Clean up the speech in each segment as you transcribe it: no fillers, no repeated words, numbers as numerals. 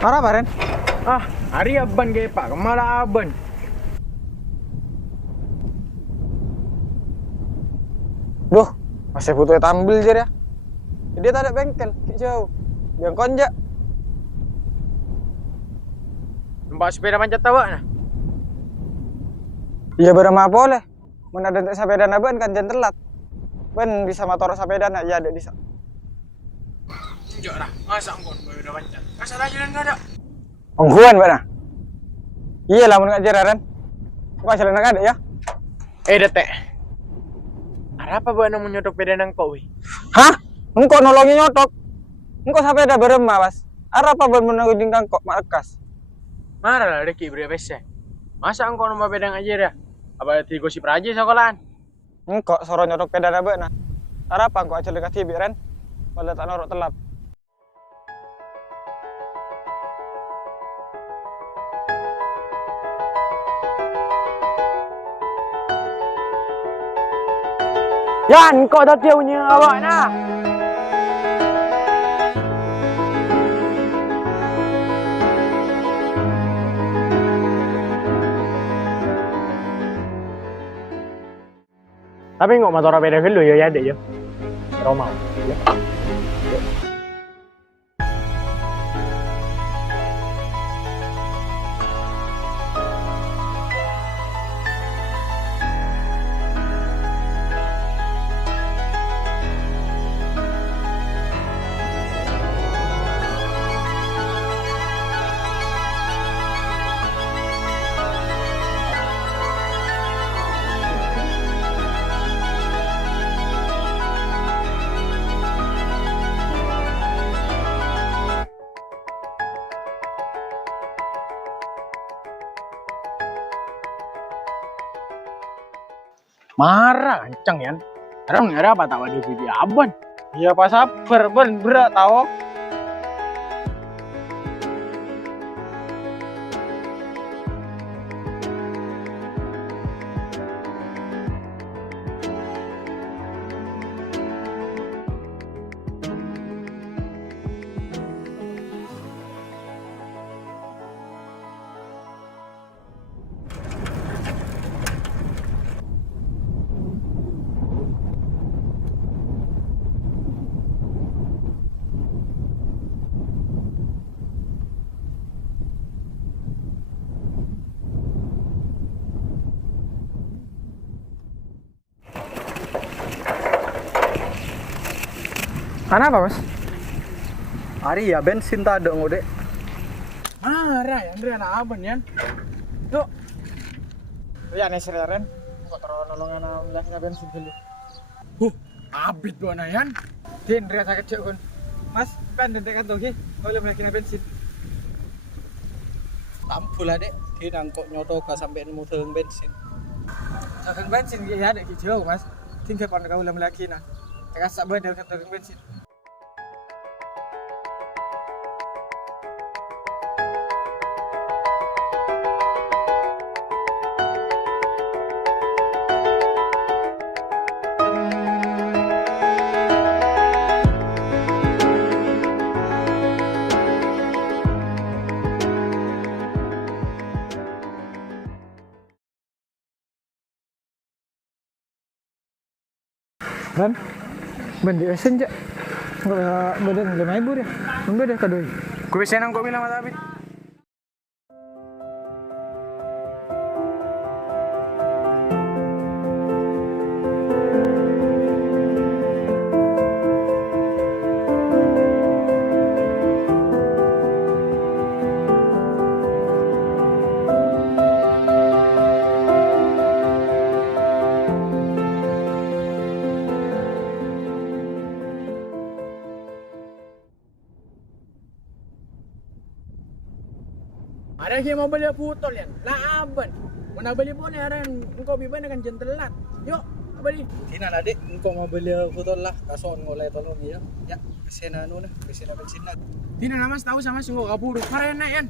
Marah apa, Ren? Ah, hari aban kayak pak, kemana aban? Duh, masih butuh tampil aja ya. Dia tak ada bengkel, jauh. Yang konjak. Numpak sepeda manjat tawa nah. Iya berapa boleh. Mana ada sepeda naban kan jangan telat. Ben bisa motor sepeda nak ya ada di sana. Enggak lah, masa engkau udah manjat? Masa lagi dan enggak ada? Ongguan mana? Iya lah mun ngajar Ren. Kok jalan nak ada ya? Detek. Ada apa buat nang nyodok peda nang kau weh? Hah? Engkau nolongi nyotok. Engkau sepeda berema, Mas. Ada apa ben menunggu kok makas? Marah lah deki beri pese. Masa engkau numpak peda ngajar ya? Apa tigo si praja sekolahan? Engkau soro nyotok peda naban nah. Ada apa engkau aja dekat tibi Ren? Malah tak norok telat. Yan, kau dah punya awak nah. Tapi nggak motor beda dulu ya ada ya. Kalau mau. Ya. Marah kencang ya. Sekarang ada apa tak ada pipi aban? Iya pas sabar ben berat tau. Kenapa, Mas? Hari ya bensin tak ada ngode. Marah ya, Andre anak aban ya. Yuk. Ya nih Ren. Kok terlalu nolongan amlasnya bensin dulu. Abit buat nayan. Din Ria sakit cek kun. Mas, kan dentekan tuh ki. Boleh menaikkan bensin. Tampul lah dek, dia nangkok nyoto sampai nemu terang bensin. Terang bensin ya ada ki jauh, Mas. Tinggal kon kau ulam lagi nah. Tegas sak bae terang bensin. Ren, bendi senja. Badan 5.000 dia. Nunggu deh kadoi. Gue bisa nang kau bilang mata abit. Ada yang mau beli putol ya, lah aban. Mana beli pun ya ren, engkau biban akan jentelat. Yuk, beli. Tina adik, engkau mau beli foto lah, kason ngoleh tolong ya. Ya, kesana anu nah, kesana bensin lah. Tina nama tahu sama sungguh kabur. Marahin naik kan.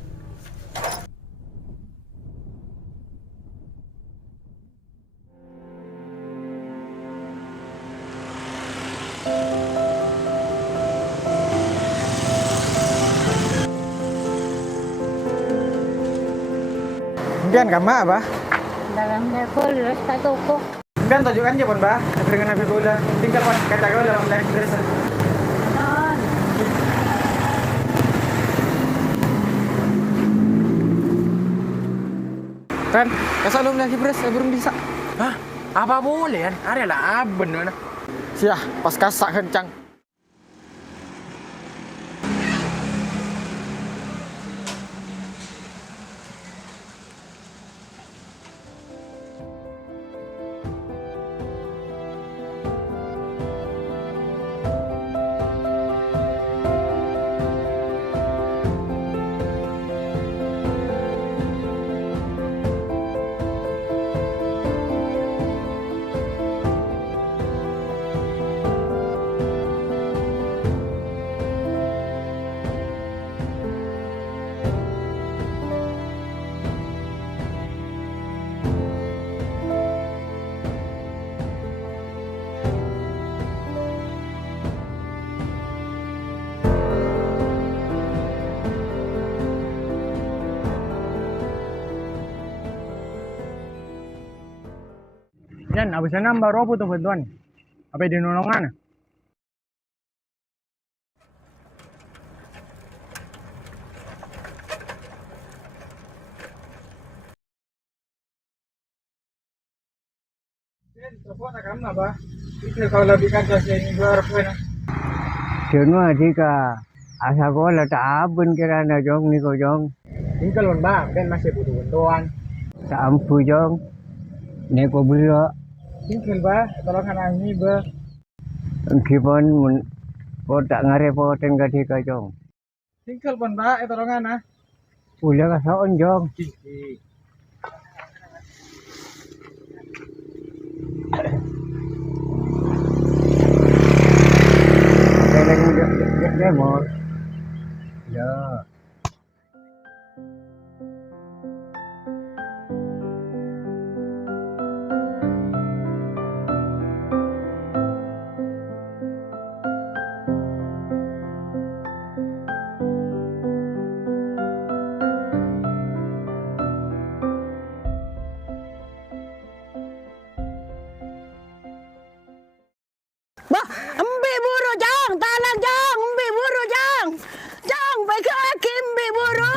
Pian kama apa? Dalam level tak toko. Pian tunjukkan aja pon ba. Dengan Nabi Bola. Tinggal pon kata kau dalam live dress. Non. Kan, kasih lu lagi dress burung bisa. Hah? Apa boleh kan? Ada lah aben mana? Siah, pas kasak kencang. Yan, abis na nambah robo tuh bantuan. Apa di nolongan? Telepon akan apa? Itu kalau lebih kata saya ini luar pun. Chừng mà thì cả asa có là ta bên cái ra nào jong ni ko jong Tinggal pun bang, kan masih butuh bantuan. ta am phu jong ne ko biro Tinggal ba, tolongan ini ba. khi pon mun ko ta ngare po ten ga thi ka jong Tinggal pun ba, tolongan ah. ula ka saon jong cái này một giờ Bah, embi buru jang, tanah jang, embi buru jang. Jang, baik ke Hakim embi buru.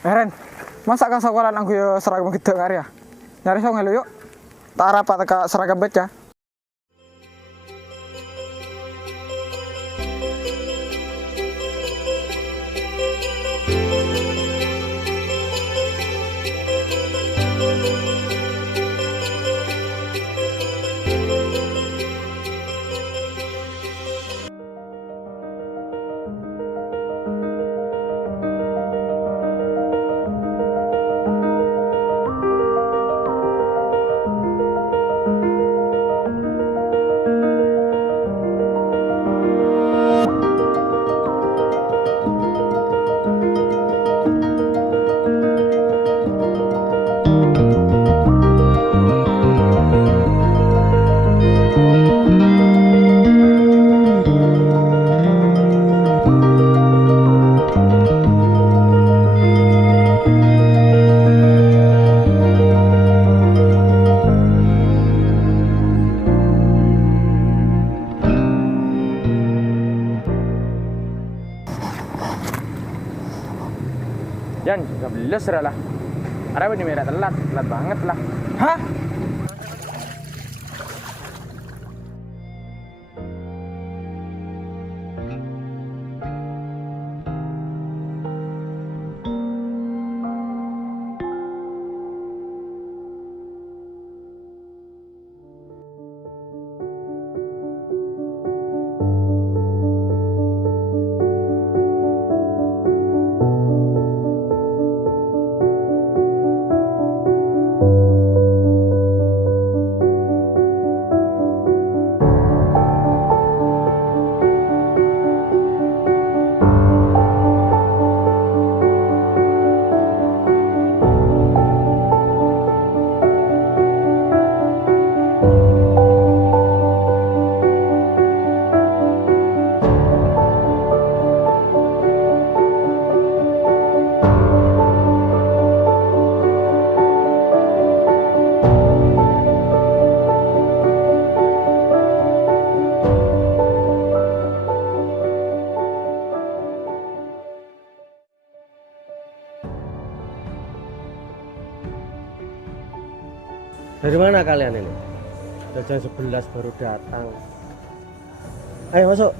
Ren, masa ka sekolah aku yo seragam gitu ngari ya? Nyari song lu yuk. Tak rapat ka seragam baca. Yan, gak beles lah. Ada ini merah telat banget lah. Hah? Dari mana kalian ini? Udah jam 11 baru datang. Ayo masuk.